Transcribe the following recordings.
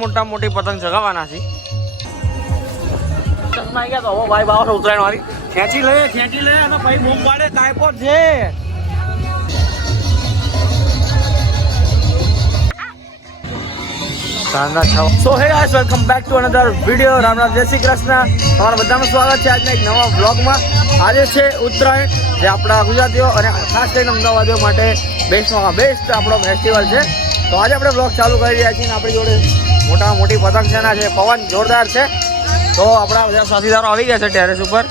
મોટા મોટી પતંગ ચગાવવાના છે. ચશ્મા ગયા તો હવે ભાઈ બાવર ઉતરાયણ વાળી ખેંચી લે અને ભાઈ બૂમ પાડે કાયપો છે. So hey guys, welcome back to another video. Ram Ram, જય શ્રી કૃષ્ણ. તમારા બધાનું સ્વાગત છે આજના એક નવા વ્લોગમાં. આજે છે ઉત્તરાયણ, જે આપણા ગુજરાતીઓ અને ખાસ કરીને અમદાવાદીઓ માટે બેસ્ટમાં બેસ્ટ આપણો ફેસ્ટિવલ છે. તો આજે આપણે વ્લોગ ચાલુ કરી રહ્યા છીએ. આપણી જોડે મોટી પતંગ સેના છે, પવન જોરદાર છે. તો આપણા બધા સાથીદારો આવી ગયા છે ટેરેસ ઉપર.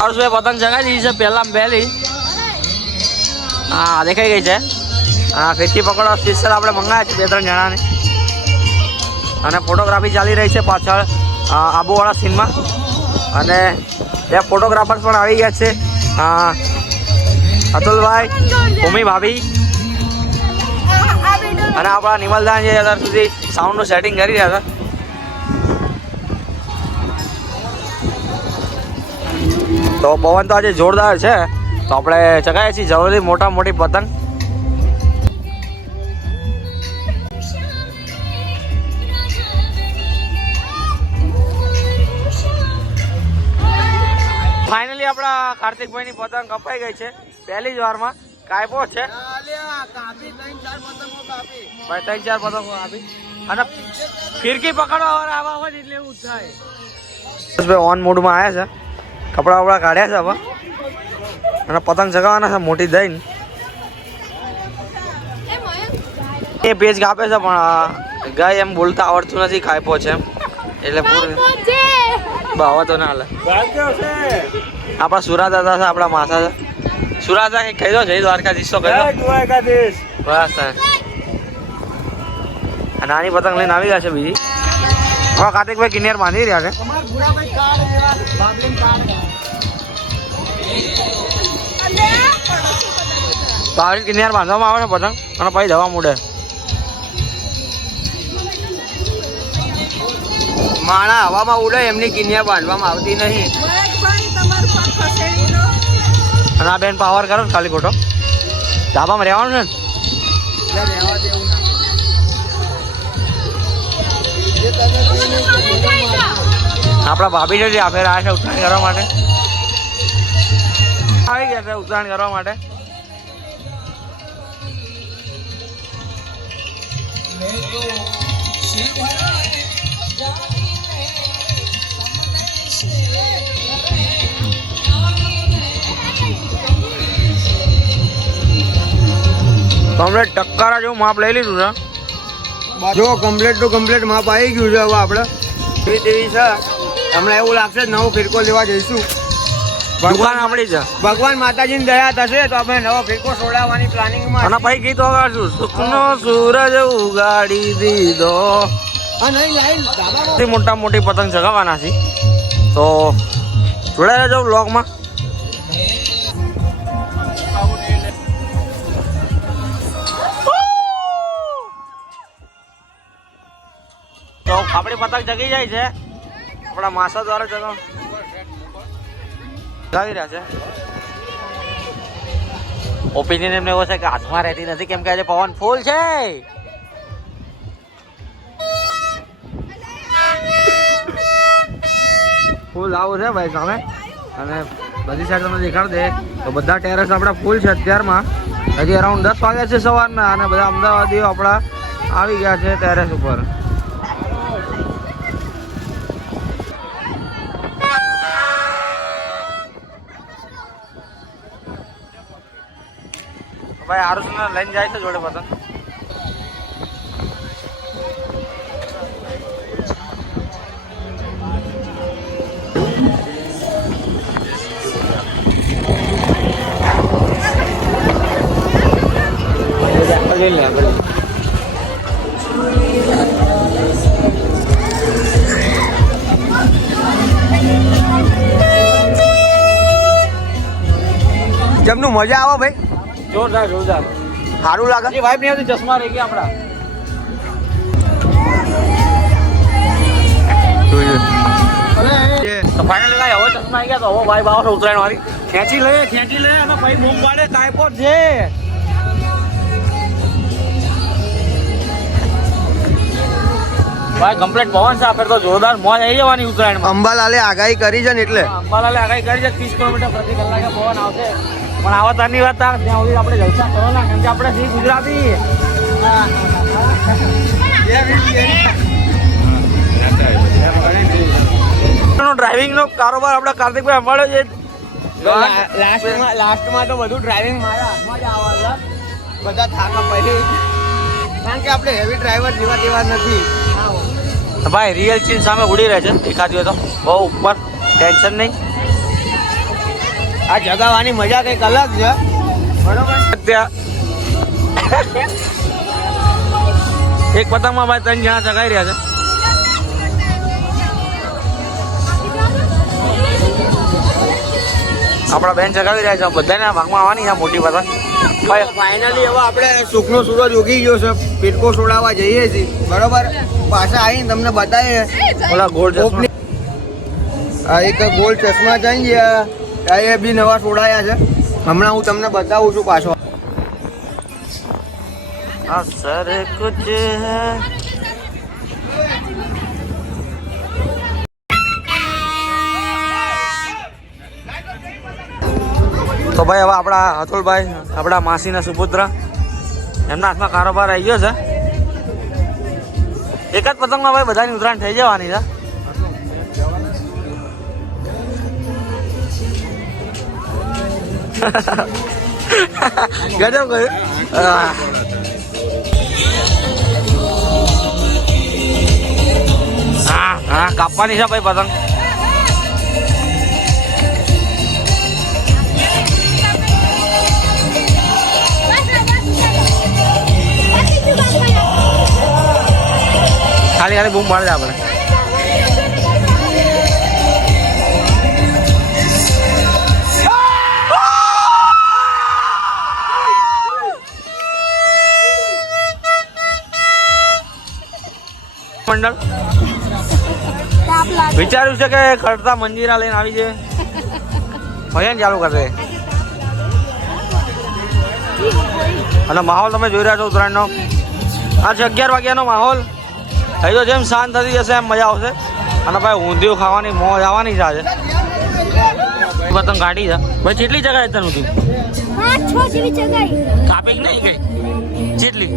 હર્ષભાઈ પતંગ ચગાવી દીધી છે પહેલાં પહેલી. હા, દેખાઈ ગઈ છે. હા, ફેંકી પકડવા સ્પેશિયલ આપણે મંગાવ્યા છે 2-3 જણાને. અને ફોટોગ્રાફી ચાલી રહી છે પાછળ આબુવાળા સીનમાં. અને ત્યાં ફોટોગ્રાફર્સ પણ આવી ગયા છે. અતુલભાઈ, ભૂમિ ભાભી અને આપણા નિમલદાન જે અત્યાર સુધી સાઉન્ડનું સેટિંગ કરી રહ્યા હતા. તો પવન તો આજે જોરદાર છે. તો આપણે ચગાવીએ છીએ જલ્દી મોટી પતંગ. ફાઇનલી આપણા કાર્તિકભાઈની પતંગ કપાઈ ગઈ છે પહેલી જ વારમાં. કાયપો છે ભાઈ, 3-4 પતંગો આપી. અને ફિરકી પકડવા વાળા આવા હોય એટલે એવું થાય. ભાઈ ઓન મૂડમાં આવ્યા છે, કપડા વપડા કાઢ્યા છે હવે અને પતંગ ચગાવવાના છે મોટી દઈને. એ પેજ કાપે છે પણ ગાય એમ બોલતા આવડતું નથી, કાયપો છે એમ એટલે પૂરું હવે તો ના હાલે. આપણા સુરાદાદા છે, આપણા માથા છે. સુરાદા કઈ કહી દો, જય દ્વારકાધીશ તો કહી દો. બસ નાની પતંગ લઈને આવી ગયા છે બીજી. હવે કાર્તિકભાઈ કિનિયર બાંધી રહ્યા છે. તો આવી કિનિયર બાંધવામાં આવે છે પતંગ અને પછી દવા મૂડે. માણા હવામાં ઉડે એમની કિનિયા બાંધવામાં આવતી નહીં. અને આ બેન પાવર કરો ખાલી ખોટો. ધાબામાં રહેવાનું ને આપણા ભાભી છે જે આપેલ આ છે ઉત્તરાયણ કરવા માટે આવી ગયા છે. ઉત્તરાયણ કરવા માટે કમ્પ્લેટ ટક્કારા જેવું માપ લઈ લીધું છે. જો કમ્પ્લેટ ટુ કમ્પ્લેટ માપ આવી ગયું છે. હવે આપણે તેવી છે, હમણાં એવું લાગશે નવો ફિરકો લેવા જઈશું. ભગવાન આપણી છે, ભગવાન માતાજીની દયા થશે તો આપણે નવો ફિરકો છોડાવવાની પ્લાનિંગમાં. અને પછી ગીત વગાડશું, સુખનો સૂરજ ઉગાડી દીધો. મોટી પતંગ ચગાવવાના છે. તો જોડાઈ રહેજો વ્લોગમાં. તો આપણી પતંગ જગી જાય છે, આપણા માસા દ્વારા ચગાવી રહ્યા છે. ઓપિનિયન એમને એવો છે કે હાથમાં રહેતી નથી, કેમ કે આજે પવન ફૂલ છે. ફૂલ આવું છે ભાઈ સામે. અને બધી સાઈડ તમને દેખાડ દે તો બધા ટેરેસ આપણા ફૂલ છે અત્યારમાં. હજી અરાઉન્ડ 10 વાગ્યા છે સવારના. અને બધા અમદાવાદીઓ આપણા આવી ગયા છે ટેરેસ ઉપર. ભાઈ આરુષ લઈને જાય છે જોડે પતંગ. જમનું મજા આવે ભાઈ, જોરદાર સારું લાગે. વાઇફ નહીં આવતી, ચશ્મા રહી ગયા આપણા. તો ફાઇનલી ભાઈ હવે ચશ્મા આવી ગયા. તો હવે ભાઈ બાવર ઉતરાયણ વાળી ખેંચી લે અને ભાઈ બૂમ પાડે કાયપો છે. ભાઈ કમ્પ્લીટ પવન છે ફેર તો જોરદાર મોજ આવી જવાની ઉત્તરાયણમાં. અંબાલાલે આગાહી કરી છે ને એટલે અંબાલાલે આગાહી કરી છે 30 કિલોમીટર પ્રતિ કલાકે પવન આવશે. પણ આવા તારની વાત ત્યાં સુધી આપણે જલસા કરવાના, કેમ કે આપણે છીએ ગુજરાતી. ડ્રાઇવિંગ નો કારોબાર આપણા કાર્તિકભાઈ સંભાળ્યો છે. લાસ્ટમાં તો બધું ડ્રાઇવિંગ મારા હાથમાં જ આવે છે. બધા થાકા પછી કારણ કે આપણે હેવી ડ્રાઈવર જેવા તેવા નથી. ભાઈ રિયલ ચીન સામે ઉડી રહે છે દેખાતી હોય તો બહુ ઉપર ટેન્શન નહીં. આ જગાવાની મજા કંઈક અલગ છે બરોબર. ત્યાં એક પતંગમાં ભાઈ 3 જણા ચગાઈ રહ્યા છે. આપણા બેન ચગાવી રહ્યા છે, બધાને ભાગમાં આવવાની છે મોટી પતંગ. ફાઇનલી હવે આપણે સુખનો સૂરજ ઉગી ગયો છે, પીટકો છોડાવવા જઈએ છીએ બરોબર. પાછા આવીને તમને બતાવીએ ઓલા ગોલ્ડ આ એક ગોલ્ડ ચશ્મા જઈએ એ બી નવા છોડાયા છે. હમણાં હું તમને બતાવું છું પાછો. અસર કુછ હૈ. તો ભાઈ હવે આપણા અતુલભાઈ, આપણા માસીના સુપુત્ર, એમના હાથમાં કારોબાર આવી ગયો છે. એક જ પતંગમાં ભાઈ બધાની ઉતરાયણ થઈ જવાની છે. ગજબ કર્યું. હા હા કાપવાની છે ભાઈ પતંગ. ખાલી ખાલી બૂમ પાડે આપણે. મંડળ વિચાર્યું છે કે ખડતા મંજીરા લઈને આવી છે, ભજન ચાલુ કરશે. અને માહોલ તમે જોઈ રહ્યા છો ઉત્તરાયણનો. આ છે 11 વાગ્યાનો માહોલ. થઈ તો જેમ શાંત થતી જશે એમ મજા આવશે. અને ભાઈ ઊંધિયું ખાવાની મોજ આવવાની છે આજે. પતંગ કાઢી છે ભાઈ. કેટલી જગ્યાએ તને ઊંધિયું? 5-6 જેવી જગાઈ કાપી નહીં ગઈ જેટલી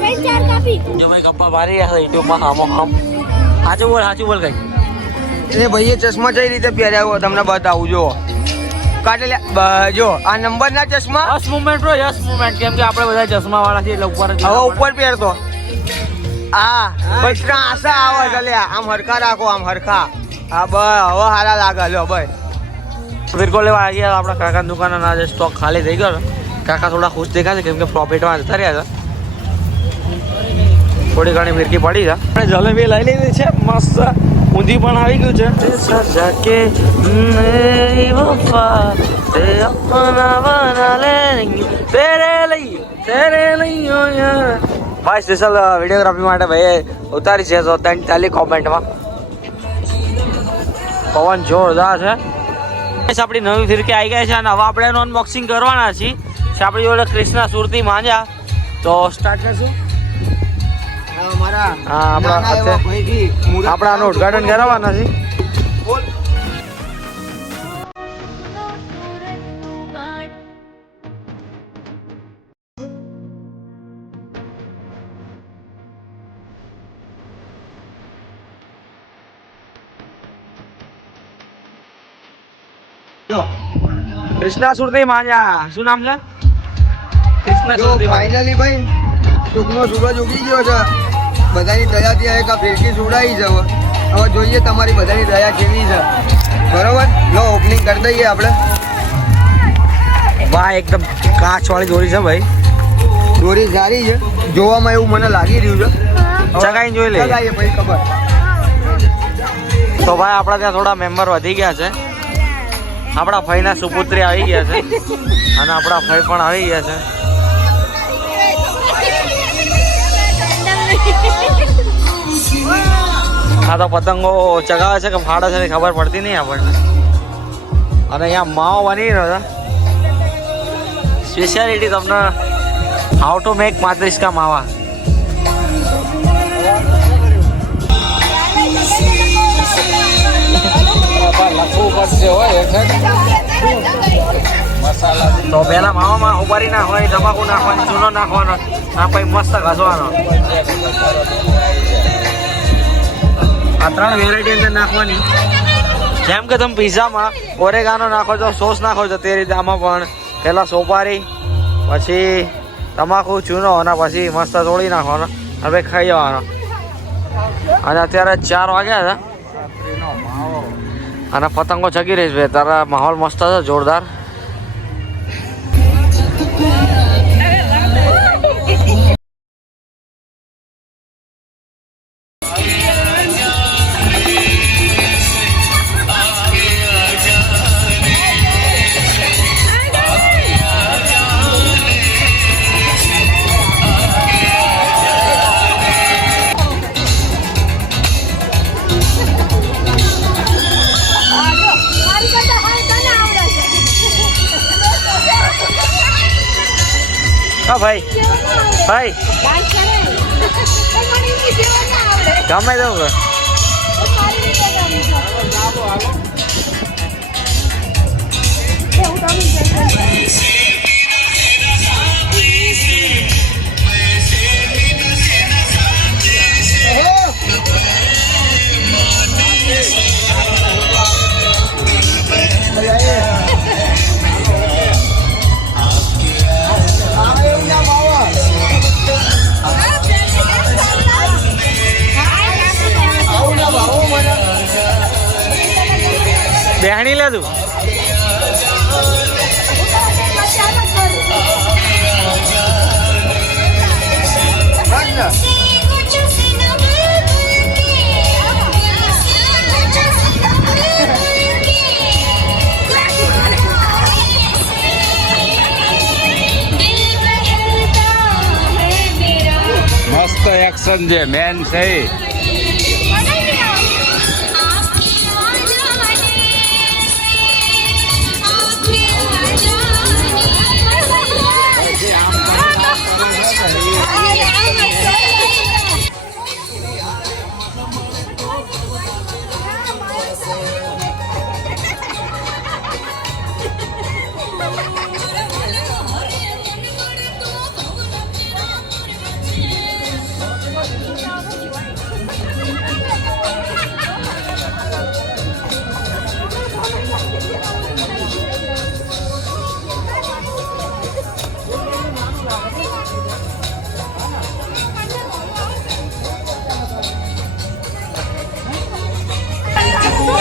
3-4 કાપી. જો ભાઈ ગપ્પા મારી રહ્યા છે યુટ્યુબમાં આમો આમ. સાચું બોલ કઈ. એ ભાઈએ ચશ્મા કઈ રીતે પહેર્યા હોય તમને બતાવું. જો કાઢેલા જો આ નંબરના ચશ્મા. Yes movement bro, yes movement. કેમ કે આપણે બધા ચશ્મા વાળા છીએ એટલે ઉપર જ. હવે ઉપર પહેરતો હા પછી આશા આવે છે. આમ હરખા રાખો, આમ હરખા. હા બસ હવે સારા લાગે. લો ભાઈ ફિરકો લેવા આવી ગયા આપણા કાકાની દુકાનના. આજે સ્ટોક ખાલી થઈ ગયો. કાકા થોડા ખુશ દેખાશે કેમ કે પ્રોફિટમાં જતા રહ્યા છે. થોડી ઘણી ફિરકી પડી છે. આપણે જલેબી લઈ લીધી છે મસ્ત. ઊંધી પણ આવી ગયું છે. સજા કે મેરી વફા તે અપના બના લેંગે તેરે લઈઓ યાર. ભાઈ સ્પેશિયલ વિડીયોગ્રાફી માટે ભાઈ ઉતારી છે તો 43 કોમેન્ટમાં. પવન જોરદાર છે. આપણી નવી ફિરકી આવી ગઈ છે અને હવે આપણે એનું અનબોક્સિંગ કરવાના છીએ. આપણી જોડે કૃષ્ણા સુરતી માંજા. તો સ્ટાર્ટ કરશું. હા આપણા આનું ઉદઘાટન કરાવવાના છે. કૃષ્ણા સુરતી માંજા. શું નામ છે? કૃષ્ણા સુરતી. ફાઇનલી ભાઈ સુખનો સૂરજ ઉગી ગયો છે. બધાની દયાથી એક આ ફિરકી છોડાઈ છે. હવે જોઈએ તમારી બધાની દયા કેવી છે બરોબર. લો ઓપનિંગ કરી દઈએ આપણે. ભાઈ એકદમ કાચ વાળી દોરી છે ભાઈ. દોરી સારી છે જોવામાં, એવું મને લાગી રહ્યું છે. ચગાઈને જોઈ લઈએ. ચગાઈએ ભાઈ ખબર. તો ભાઈ આપણા ત્યાં થોડા મેમ્બર વધી ગયા છે. આપણા ભાઈના સુપુત્રી આવી ગયા છે અને આપણા ભાઈ પણ આવી ગયા છે. આ તો પતંગો ચગાવે છે કે ફાડે છે ખબર પડતી નહીં આપણને. અને અહીંયા માવો બની રહ્યો છે. સ્પેશિયાલિટી તમને હાઉ ટુ મેક 35 કા માવા. તો પહેલા માવામાં ઉપારી નાખવાની, તમાકુ નાખવાની, ચૂનો નાખવાનો, આ પછી મસ્ત ઘસવાનો. આ 3 વેરાયટી અંદર નાખવાની. જેમ કે તમે પિઝામાં ઓરેગાનો નાખો છો, સોસ નાખો છો, તે રીતે આમાં પણ પહેલાં સોપારી, પછી તમાકુ, ચૂનો અને પછી મસ્ત તોડી નાખવાનો હવે ખાઈ જવાનો. અને અત્યારે 4 વાગ્યા છે અને પતંગો ચગી રહી છે. તારા માહોલ મસ્ત છે, જોરદાર. મારી કરતા હાલ તને આવડે છે. હા ભાઈ, ભાઈ ડાન્સ કરે. પણ મને ઈ જેવો ના આવડે. ગમે તેવું કર. મારી રીતે ગાવું છે. એવું ગાવું છે. બેહણી લે તું. મસ્ત એક્શન છે મેન છે.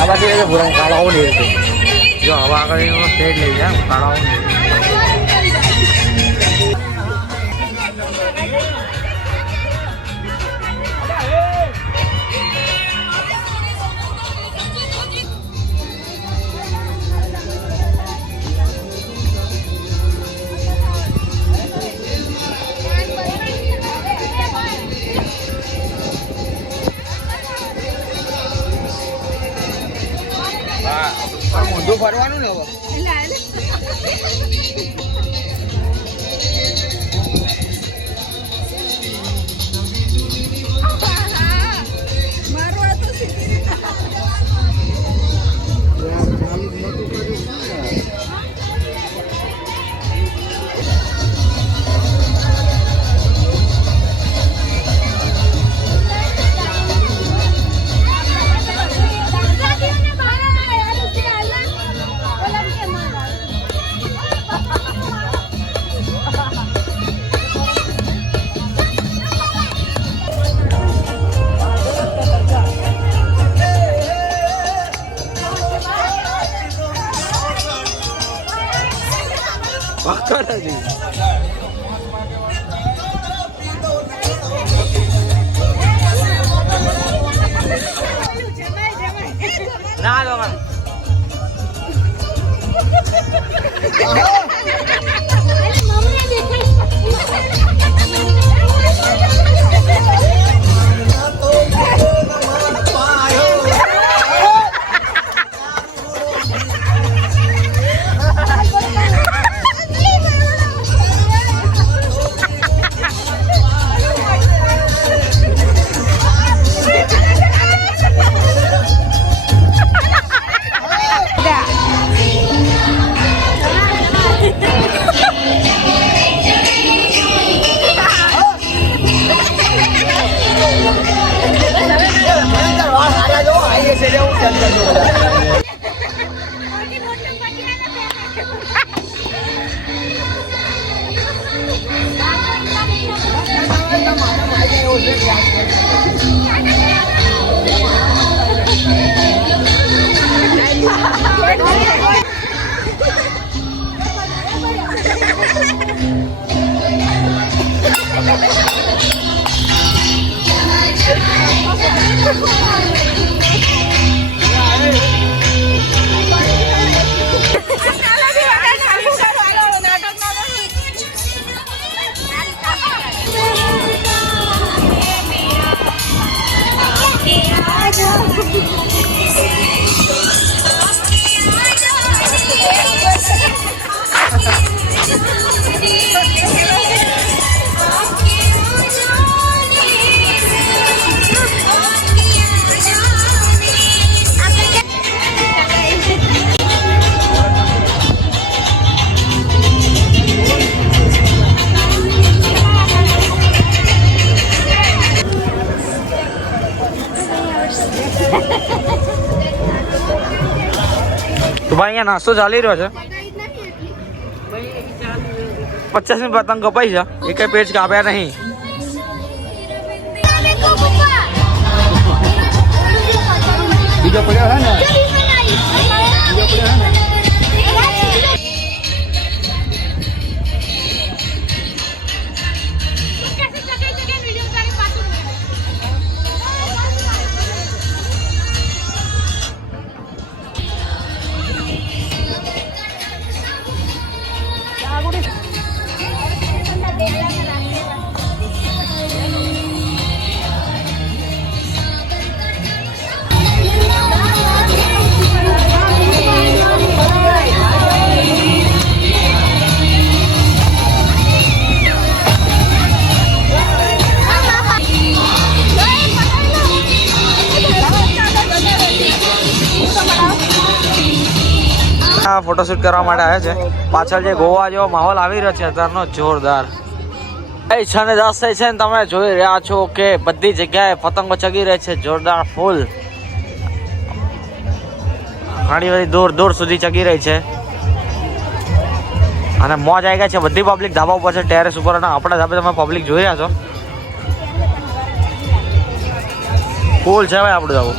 આ બાજુ એ ભૂરા કાળાઓ નહીં હતું. જો હવે આગળ એનો સ્ટેજ લઈ જાય કાળાઓ નહીં. મોઢું ફરવાનું ને હવે. વાંધો નથી. ના તો મમ્મી દેખાય. તો ભાઈ અહીંયા નાસ્તો ચાલી રહ્યો છે. 50ની પતંગ કપાઈ છે, એકે પેજ કાપ્યા નહીં. બીજો પડ્યો હે ને ફોટોશૂટ કરવા માટે આવ્યા છે. પાછળ જે ગોવા જેવો માહોલ આવી રહ્યો છે અત્યારનો જોરદાર. 6:10 થઈ છે ને તમે જોઈ રહ્યા છો કે બધી જગ્યાએ પતંગો ચગી રહી છે જોરદાર ફૂલ. ઘણી બધી દૂર દૂર સુધી ચગી રહી છે અને મોજ આવી ગઈ છે. બધી પબ્લિક ધાબા ઉપર છે, ટેરેસ ઉપર, અને આપણા ધાબે તમે પબ્લિક જોઈ રહ્યા છો. ફૂલ છે ભાઈ આપણું ધાબું.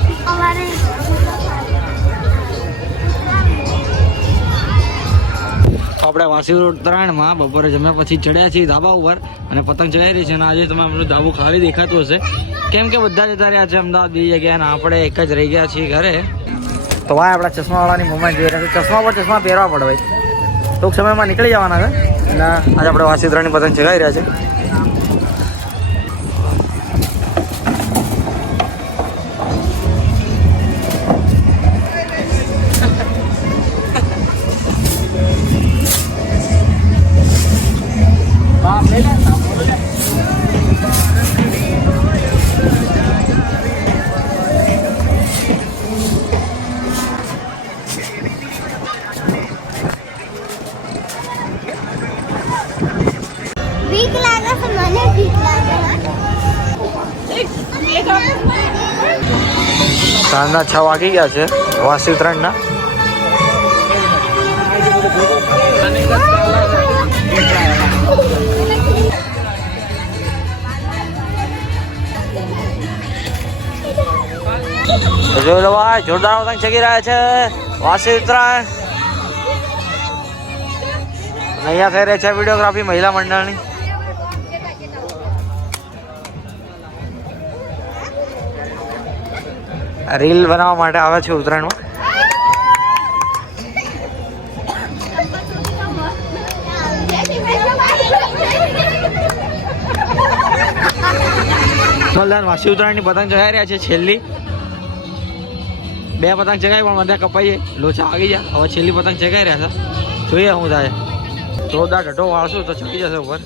આપણે વાસી ઉત્તરાયણમાં બપોરે જમ્યા પછી ચડ્યા છીએ ધાબા ઉપર અને પતંગ ચગાવી રહી છે. અને આજે તમે અમનું ધાબું ખાલી દેખાતું હશે કેમ કે બધા જતા રહ્યા છે અમદાવાદ બીજી જગ્યાએ અને આપણે એક જ રહી ગયા છીએ ઘરે. તો ભાઈ આપણા ચશ્માવાળાની મોમેન્ટ જોઈ રહ્યા છે. ચશ્મા પર ચશ્મા પહેરવા પડે ભાઈ, ટૂંક સમયમાં નીકળી જવાના છે. અને આજે આપણે વાસી ઉત્તરાયણની પતંગ ચગાવી રહ્યા છે. બીક લાગે છે મને, બીક લાગે. સાંજના 6 વાગી ગયા છે વાસી ઉત્તરાયણના. જોઈ લો ભાઈ, જોરદાર પતંગ ચગી રહ્યા છે વાસી ઉત્તરાયણ. અહીંયા થઈ રહી છે વિડીયોગ્રાફી મહિલા મંડળની. રીલ બનાવવા માટે આવે છે ઉત્તરાયણમાં. મલદાર વાસી ઉત્તરાયણની પતંગ ચગાવી રહ્યા છે. છેલ્લી 2 પતંગ ચગાવી પણ બધા કપાઈએ, લોચા આગી જાય. હવે છેલ્લી પતંગ ચગાવી રહ્યા છે, જોઈએ શું થાય. જોરદાર ઢઢો વાળશું તો ચકી જશે ઉપર.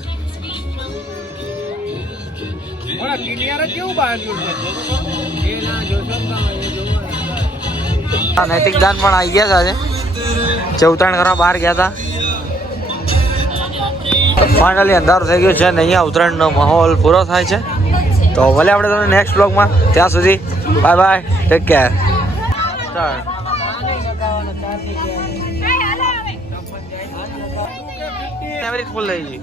નૈતિક દાન પણ આવી ગયા છે. આજે ઉત્તરાયણ કરવા બહાર ગયા હતા. ફાઇનલી અંધારું થઈ ગયું છે અને અહીંયા ઉત્તરાયણનો માહોલ પૂરો થાય છે. તો ભલે આપણે તમને નેક્સ્ટ બ્લોગમાં, ત્યાં સુધી બાય બાય, ટેક કેર. ફૂલ થઈ ગઈ.